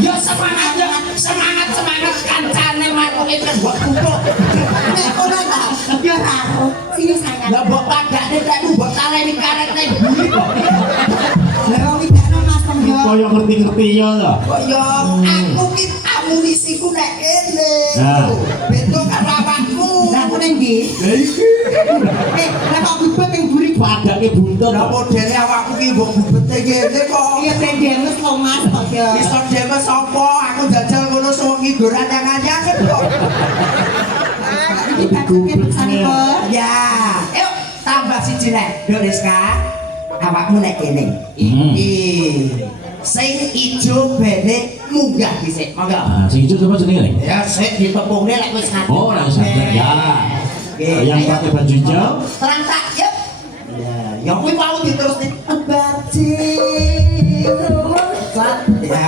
Ya semangat semangat kancane manuke kan mbok kumpul. Nek kono ta, ya ora aku. Sini sayang. Lah mbok padane tak mbok taleni karet nang buri kok. Lah wong iki ana Mas Tenggo. Kaya ngerti-ngerti ya to. Kok ya aku ki amunisiku nek kene. Nah. Bento karo awakmu. Lah aku ning ndi? Lah iki Lah kok bubet ning buri padake buntut. Lah modele awakmu ki mbok bubete kene kok. iya ben demes lo Mas kok ya. Iso dhewe sapa? Aku jajal ngono suwengi doran anyang-anyangen kok. Iki bakuke peksane kok. Ya, yuk tambah siji nek, Dok Rizka. Awakmu nek kene. Hmm. Iki sing ijo bene munggah dhisik. Monggo. Ah, sing ijo sapa jenenge? Ya sik ditepungne lek wis ngadeg. Oh, langsung ya. Oke, Yang ayo. pakai baju hijau. Terang tak yuk. Ya, yang kuwi mau diterus nih. Abadi. Ya.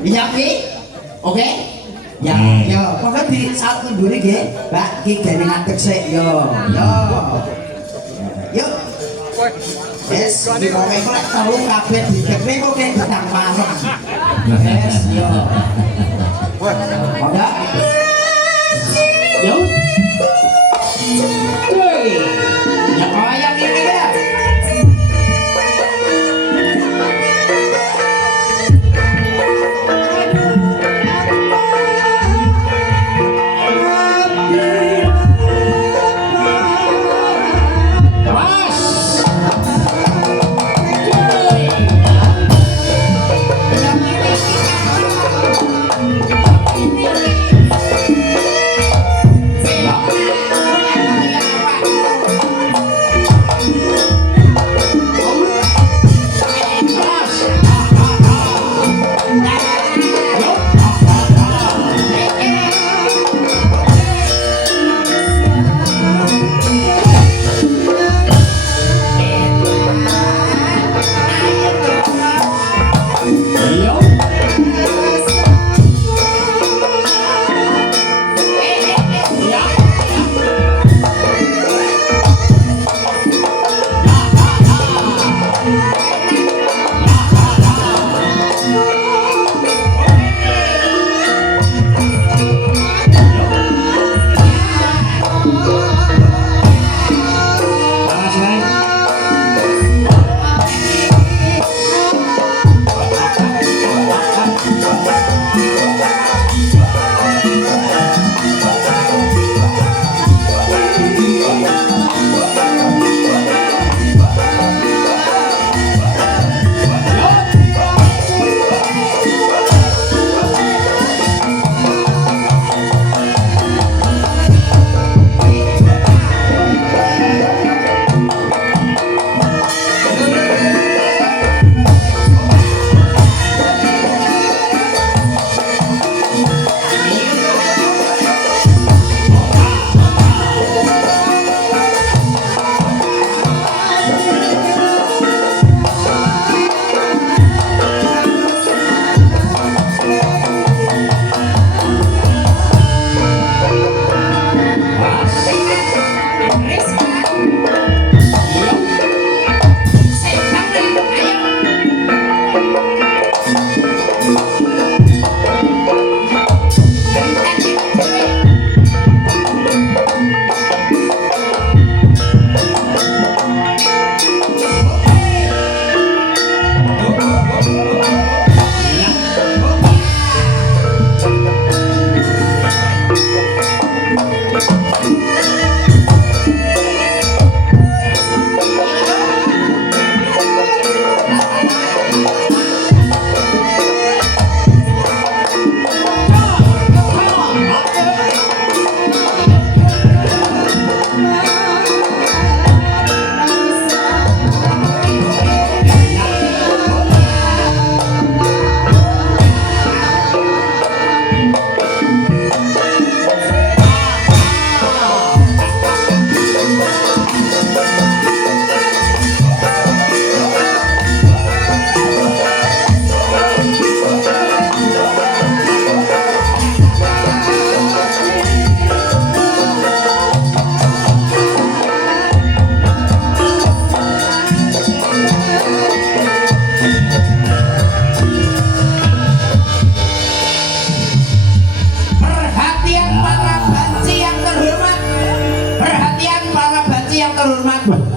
Iya Pi. Oke. Ya, yo, pokoknya di saat mundur nggih, Mbak, iki gene ngadeg sik yo. Yo. Yuk. Wes, di kowe kok lek telu kabeh dikene kok kek gedang parem. Wes, yo. Monggo. Yo. Woi. Ya kaya ini ya. Mas.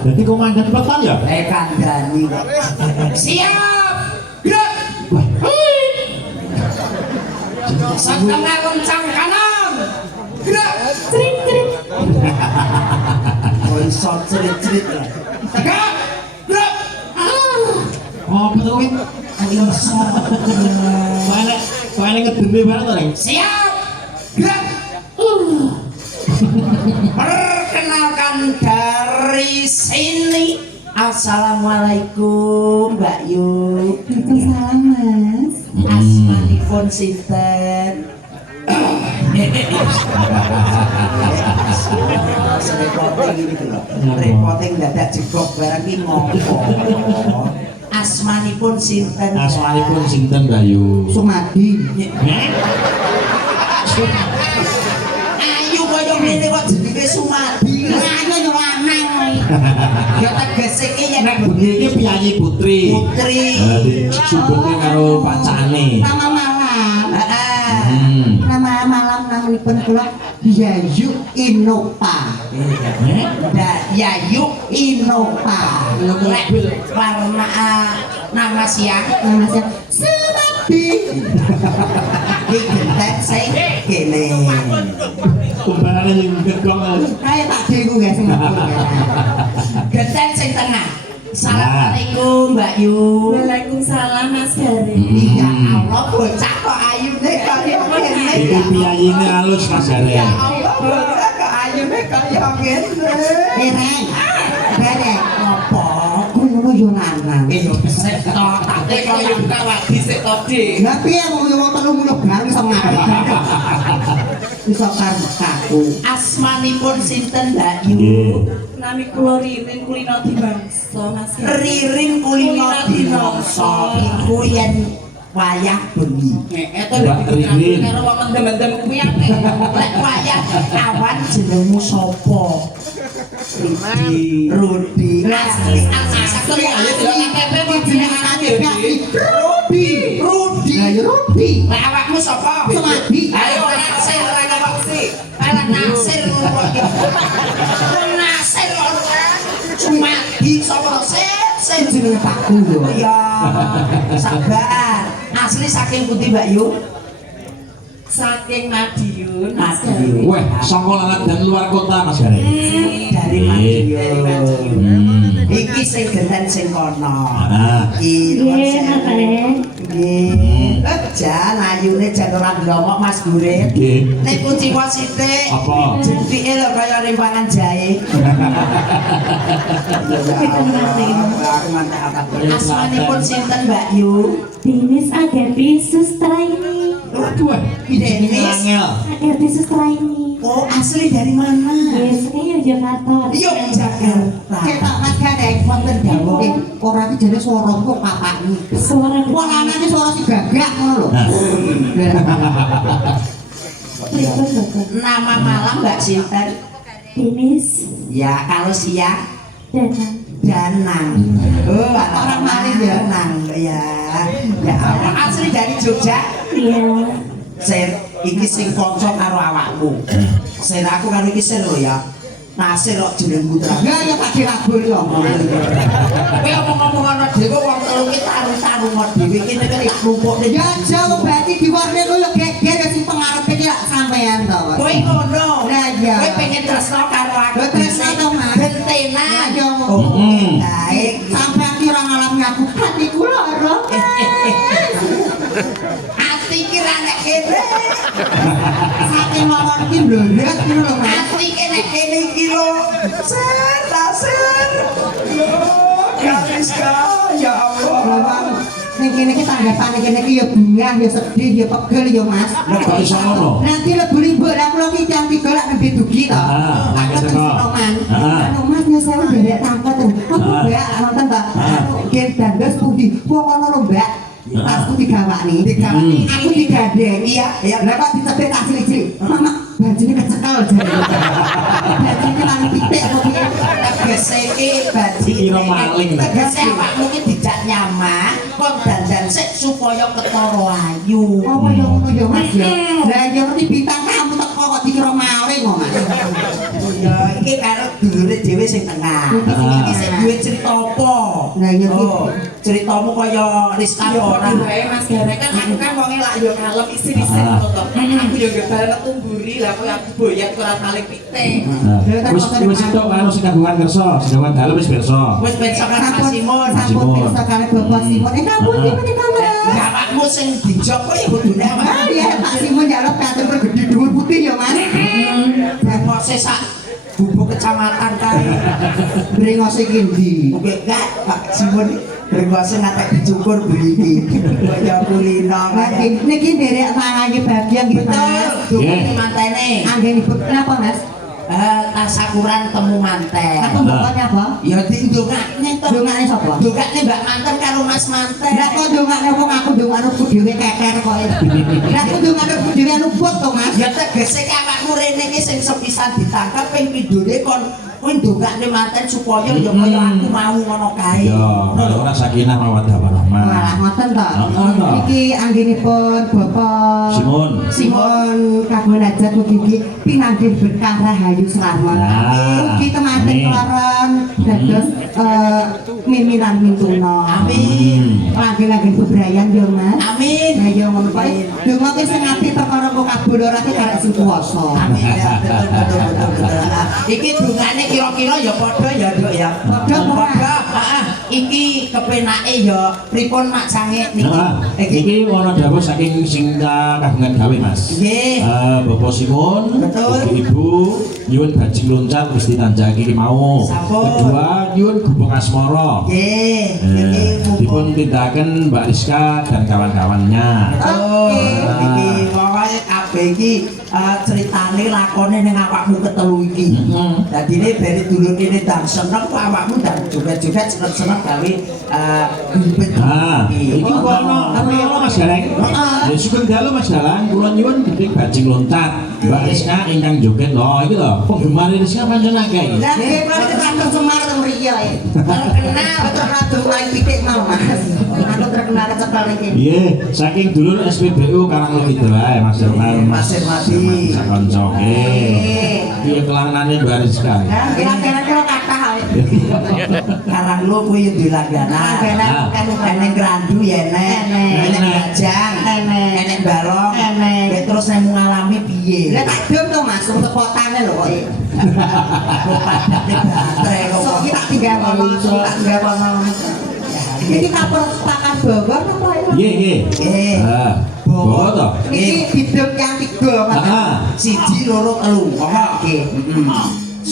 Jadi komandan petan ya? Kandhani kok. Siap. Gerak. Setengah kencang kanan. Gerak. Crit crit. Oh, iso cerit-cerit lah. Tegak. Gerak. Oh, betul win. Ayo iso. Soalnya ngedeme banget tuh, Neng. Siap. Gerak. Perkenalkan dari sini. Assalamualaikum Mbak Yu. Waalaikumsalam Mas. Asmanipun sinten? Reporting ini lho. Reporting dadak jegok barang iki ngopo. Asmanipun sinten? Asmanipun sinten Bayu? Sumadi. Ayu kaya ngene kok jenenge Sumadi. Ayo yo lanang. Ya tegese iki yen Nek bengi iki piyayi putri. putri. Disumbungke karo pancane. Nama malam. Heeh. Nama malam namanipun kula Yayu Inopa. Yayu Inopa. Lek warna nama siang Nama saya Sumadi. iki gentek sing kene. Kumbarane sing gegong. Kayak Pak Dewu guys sing ngomong. Gentek sing tengah. Assalamualaikum Mbak Yu. Waalaikumsalam Mas Gari. Ya Allah bocah kok ayune kaya ngene. Iki piyayine alus Mas Gare. Ya Allah bocah kok ayune kaya ngene. Dereng. Dereng. Apa? Kulo yo lanang. Yo sik to, tak kaya kawadi sik to, Dik. Lah piye wong yo 30 bar iso ngaku. Iso kaku. Asmanipun sinten Mbak Yu? Nggih. Nami kula Ririn kulino dibangsa Mas. Riring kulino dinongso iku yen wayah bengi. Itu lho diterangke karo wong mendem-mendem kuwi apik. Lek wayah awan jenengmu sapa? Rudi. Asli Asli ayo delok KTP kok jenenge KTP. Rudi. Rudi. Lah yo Rudi. Lah awakmu sapa? Sumadi. Ayo nasir ora kok sih. Ala nasir kok. Nasir ora. Sumadi sapa sih? Jenenge Pakku yo. Ya, sabar. Asli saking pundi Mbak Yu? Saking Madiun. Madiun. Weh, saka lalat dan luar kota Mas Gare. Dari Madiun. Iki sing genten sing kono. Ah. Iki nggih. Jan ayune jan ora ngromok Mas Gurit. Nggih. Nek kuciwa sithik. Apa? Jentike lho kaya rimpangan jahe. Aku mantap apa. Asmanipun sinten Mbak Yu? Dinis Agati Sustraini. Waduh, Denis. Agati Sustraini. Oh, asli dari mana? Biasanya Yogyakarta. Yogyakarta. Cetak Mas Gareng wonten dawuh ora iki jane swara kok papakmu. Suara Wong lanang swara si gagak ngono lho. Pripun Bapak? Nama malam Mbak Sinten? Dinis Ya, kalau siang Danang. Danang. Oh, Orang malih ya. Danang ya. Ya, Allah. Asli dari Jogja. Iya. Sir, iki sing kanca karo awakmu. Sir aku karo iki sir lho ya. Nasir kok jeneng putra. Ya ya Pak Diragul yo. Kowe ngomong ana dhewe wong telu ki taru-taru dhewe iki nek tak klumpuk Ya jauh berarti diwarne koyo geger ya sing pengarepe ki lak sampean to. kowe ngono. Lah iya. Kowe pengen tresno karo aku. Lho, tresno to, Mas. Gentenan. Ya, Oh, Mm. baik. Sampean ki ora ngalami aku hatiku lara. Ati ki ra nek kene. Saking mawon ki blondet ki lho Mas. Ati ki nek kene iki lho. Ser, tasir. Yo, Kariska, ya Allah. Bawang ning kene ki tanggapane kene ki ya bungah ya sedih ya pegel ya Mas. Lah kok iso ngono? Nanti leburi mbok lah kula ki jam 3 lak nembe dugi to. Ah, Tak nangis ketemu teko. Roman. Ah. Anu Mas ya saya derek tangkat to. Aku Ah. mbak nonton Mbak. Ah. Gen dandas pundi. Wong ono lho Mbak. Tasku digawakni. Digawakni. Aku digandeng. Iya, iya. Lah kok dicepet tas cilik-cilik. Mama bajine kecekel jare. Bajine nang titik kok piye. Tegese iki badi Kira maling. tegese awakmu ki dijak nyaman kon dandan sik supaya ketara ayu. Apa ya ngono ya Mas ya. Lah ya ngerti bintang kamu teko kok dikira maling kok Mas. Ya, iki karo dulure dhewe sing tengah. Iki sing duwe cerita apa? Nah, iya, Ki. Oh, ceritamu kaya Rizka Ya ora? padha wae Mas Garek kan aku kan wonge lak yo kalem isi-isi ngono to. Aku yo gak banget tumburi lah koyo aku boyat ora paling pitik. Wis itu karo sing kagungan kersa, sing kagungan dalem wis pirsa. Wis ben sakar Sampun Simon. sampun pirsa kali Bapak Simon. Kamu iki menika Mas. Ya awakmu sing dijok kowe kudune Ah awak. iya Pak Simon jaluk teater bergede dhuwur putih ya Mas. Brengose sak bubuk kecamatan kae. Brengose iki ndi? Oke, enggak Pak Simon brengose ngatek dicukur beli kaya kulino kaya. Niki nderek mangange bagian nggih Betul, Mas. dukune mantene. Anggenipun napa Mas? Tasakuran temu manten. Aku mbokane apa? Ya dindongakne to. Dongane sapa? Dongakne Mbak Manten karo Mas Manten. Lah kok dongane wong aku dongane ku dhewe keker kok. Lah aku dongane ku dhewe luput to Mas. Ya tegese ki awakmu rene iki sing sepisan ditangkap ping pindhone kon kowe ndongakne manten supaya ya kaya aku mau ngono kae. Ya, ora sakinah mawaddah warahmah. Walah ngoten to. Heeh, to. Iki anggenipun Bapak Simon. Simon kagungan hajat mugi pinanggih berkah rahayu slamet. Ya. Mugi temanten Amin. kelaran dados mimilan mintuna. Amin. Langgeng-langgeng bebrayan yo Mas. Amin. Ayo ngono Pak. Donga ki sing ati perkara kok kabul ora ki karek sing kuwasa. Amin. Ya, betul. Iki dongane kira-kira ya padha ya, Dok ya. Padha apa, Mas? Padha. Heeh. Iki kepenake ya pripun Mak Sange niki. Nah, Iki iki ana dawuh saking sing kagungan gawe Mas. nggih. Bapak Simon, Betul. Ibu, nyuwun bajing loncat wis ditanjaki iki mau. Sampun. Kedua, nyuwun gubeng asmara. Nggih. Niki Dipun tindakan Mbak Rizka dan kawan-kawannya. Betul. Ah. Iki pokoke kabeh iki ceritane lakone ning awakmu ketelu iki. Dadine bari dulur kene ndang seneng kok awakmu ndang joget-joget seneng-seneng gawe bibit. Nah, iki ono Mas Gareng. Ya sugeng dalu Mas Dalang, kula nyuwun gething bajing loncat. Mbak Rizka ingkang joget lho, iki lho, penggemar Rizka pancen akeh. Lah nggih kula tekan Semar teng mriya ya. Terkenal terkenal paling pitik mau Mas. Aku terkenal kecepel iki. Iya, saking dulur SPBU Karanglo Kidul ae Mas Herman. Mas Hermadi. Kanca oke. Iya kelanganane Mbak Rizka. Lah kira-kira kathah ae. Karang lu kuwi yo dilangganan. Langganan kan Eneng grandu ya enek, Enek. eneng gajang, Enek. eneng balong, Enek. ya terus nemu ngalami piye? Lah tak dom to Mas, untuk potane lho kok. Kok padate baterai kok. Sok iki tak tinggal ngomong, tak tinggal ngomong. Iki kapur pakan bawor apa ya? Iya, iya. Eh. Bawa to. Iki hidup yang 3 Mas. Ah. Siji loro telu. Oke.